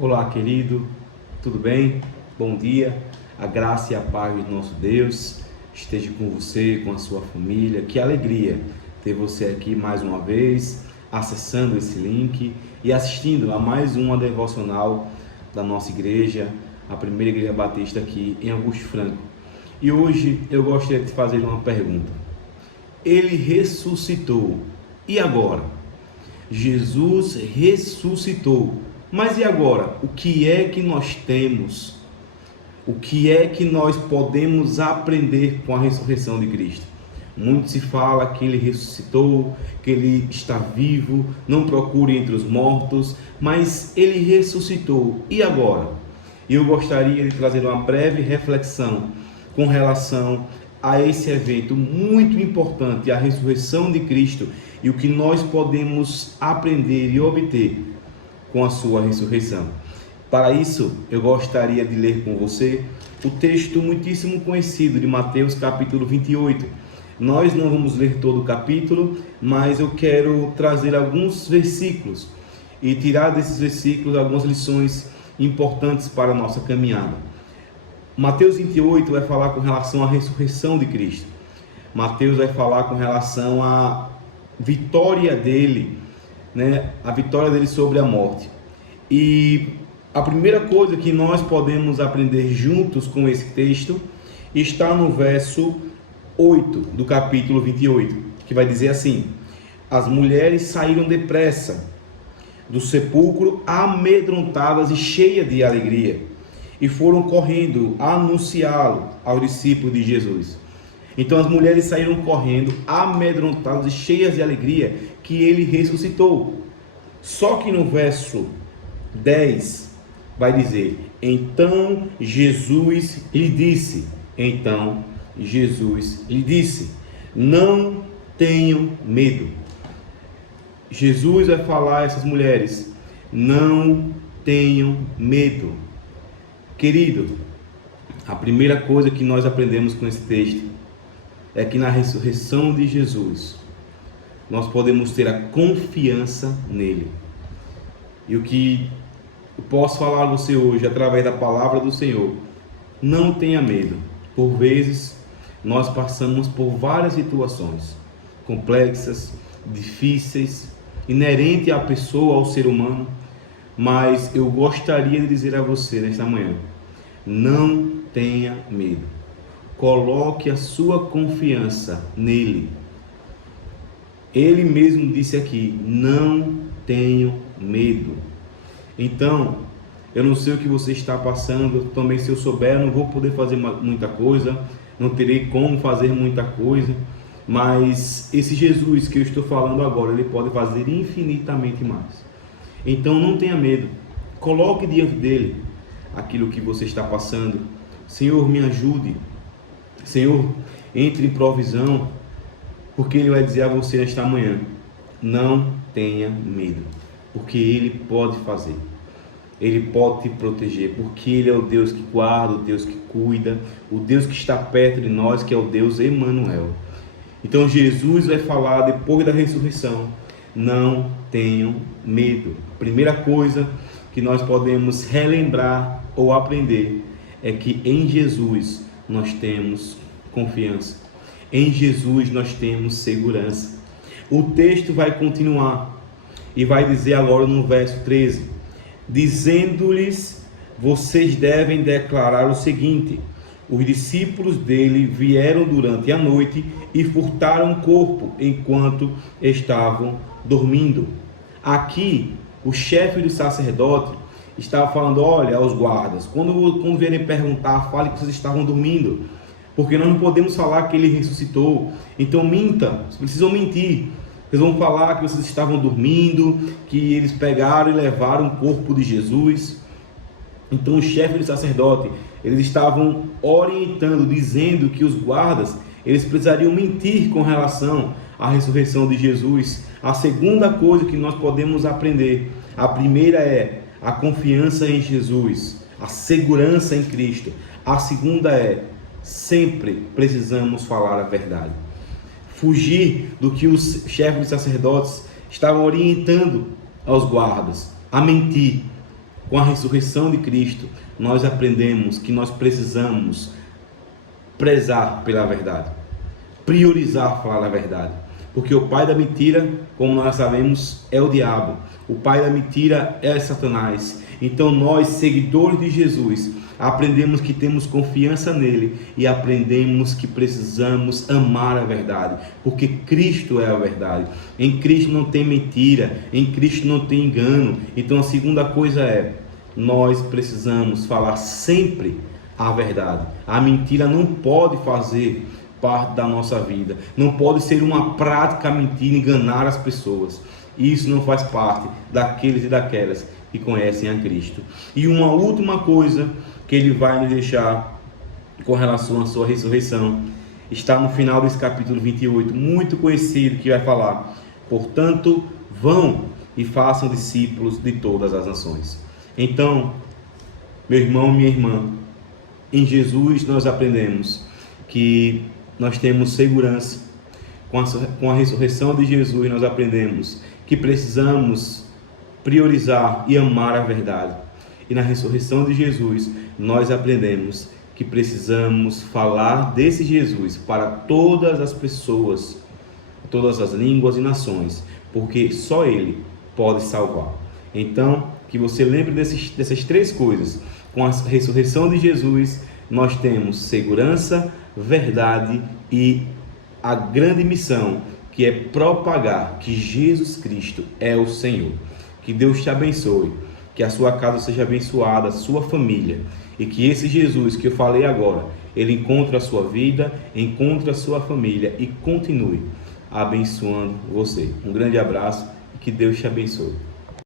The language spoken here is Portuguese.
Olá, querido, tudo bem? Bom dia, a graça e a paz do nosso Deus esteja com você, com a sua família. Que alegria ter você aqui mais uma vez, acessando esse link e assistindo a mais uma devocional da nossa igreja, a primeira igreja batista aqui em Augusto Franco. E hoje eu gostaria de fazer uma pergunta. Ele ressuscitou, e agora? Jesus ressuscitou. Mas e agora? O que é que nós temos? O que é que nós podemos aprender com a ressurreição de Cristo? Muito se fala que ele ressuscitou, que ele está vivo, não procure entre os mortos, mas ele ressuscitou. E agora? Eu gostaria de trazer uma breve reflexão com relação a esse evento muito importante, a ressurreição de Cristo, e o que nós podemos aprender e obter com a sua ressurreição. Para isso, eu gostaria de ler com você o texto muitíssimo conhecido de Mateus capítulo 28. Nós não vamos ler todo o capítulo, mas eu quero trazer alguns versículos e tirar desses versículos algumas lições importantes para a nossa caminhada. Mateus 28 vai falar com relação à ressurreição de Cristo. Mateus vai falar com relação à vitória dele, a vitória dele sobre a morte. E a primeira coisa que nós podemos aprender juntos com esse texto está no verso 8 do capítulo 28, que vai dizer assim: as mulheres saíram depressa do sepulcro, amedrontadas e cheias de alegria, e foram correndo a anunciá-lo aos discípulos de Jesus. Então as mulheres saíram correndo, amedrontadas e cheias de alegria, que ele ressuscitou. Só que no verso 10 vai dizer: então Jesus lhe disse, não tenham medo. Jesus vai falar a essas mulheres: não tenham medo. Querido, a primeira coisa que nós aprendemos com esse texto é que na ressurreição de Jesus nós podemos ter a confiança nele. E o que eu posso falar a você hoje através da palavra do Senhor: não tenha medo. Por vezes nós passamos por várias situações complexas, difíceis, inerentes à pessoa, ao ser humano, mas eu gostaria de dizer a você nesta manhã: não tenha medo. Coloque a sua confiança nele. Ele mesmo disse aqui: não tenho medo. Então, eu não sei o que você está passando. Também, se eu souber, eu não vou poder fazer muita coisa, não terei como fazer muita coisa, mas esse Jesus que eu estou falando agora, ele pode fazer infinitamente mais. Então não tenha medo. Coloque diante dele aquilo que você está passando. Senhor, me ajude. Senhor, entre em provisão, porque ele vai dizer a você nesta manhã: não tenha medo, porque ele pode fazer, ele pode te proteger, porque ele é o Deus que guarda, o Deus que cuida, o Deus que está perto de nós, que é o Deus Emanuel. Então Jesus vai falar depois da ressurreição: não tenham medo. A primeira coisa que nós podemos relembrar ou aprender é que em Jesus nós temos confiança, em Jesus nós temos segurança. O texto vai continuar e vai dizer agora no verso 13: dizendo-lhes, vocês devem declarar o seguinte: os discípulos dele vieram durante a noite e furtaram o corpo enquanto estavam dormindo. Aqui o chefe do sacerdote estava falando: olha, aos guardas, quando vierem perguntar, fale que vocês estavam dormindo, porque nós não podemos falar que ele ressuscitou. Então minta, vocês precisam mentir. Vocês vão falar que vocês estavam dormindo, que eles pegaram e levaram o corpo de Jesus. Então o chefe do sacerdote, eles estavam orientando, dizendo que os guardas, eles precisariam mentir com relação à ressurreição de Jesus. A segunda coisa que nós podemos aprender: a primeira é a confiança em Jesus, a segurança em Cristo. A segunda é: sempre precisamos falar a verdade. Fugir do que os chefes dos sacerdotes estavam orientando aos guardas, a mentir. Com a ressurreição de Cristo, nós aprendemos que nós precisamos prezar pela verdade, priorizar falar a verdade. Porque o pai da mentira, como nós sabemos, é o diabo. O pai da mentira é Satanás. Então nós, seguidores de Jesus, aprendemos que temos confiança nele e aprendemos que precisamos amar a verdade, porque Cristo é a verdade. Em Cristo não tem mentira, em Cristo não tem engano. Então a segunda coisa é, nós precisamos falar sempre a verdade. A mentira não pode fazer parte da nossa vida, não pode ser uma prática mentira, enganar as pessoas. Isso não faz parte daqueles e daquelas que conhecem a Cristo. E uma última coisa que ele vai nos deixar com relação à sua ressurreição está no final desse capítulo 28, muito conhecido, que vai falar: portanto, vão e façam discípulos de todas as nações. Então, meu irmão, minha irmã, em Jesus nós aprendemos que nós temos segurança. Com a ressurreição de Jesus nós aprendemos que precisamos priorizar e amar a verdade. E na ressurreição de Jesus nós aprendemos que precisamos falar desse Jesus para todas as pessoas, todas as línguas e nações, porque só Ele pode salvar. Então, que você lembre dessas três coisas. Com a ressurreição de Jesus nós temos segurança, verdade e a grande missão, que é propagar que Jesus Cristo é o Senhor. Que Deus te abençoe, que a sua casa seja abençoada, a sua família, e que esse Jesus que eu falei agora, ele encontre a sua vida, encontre a sua família e continue abençoando você. Um grande abraço e que Deus te abençoe.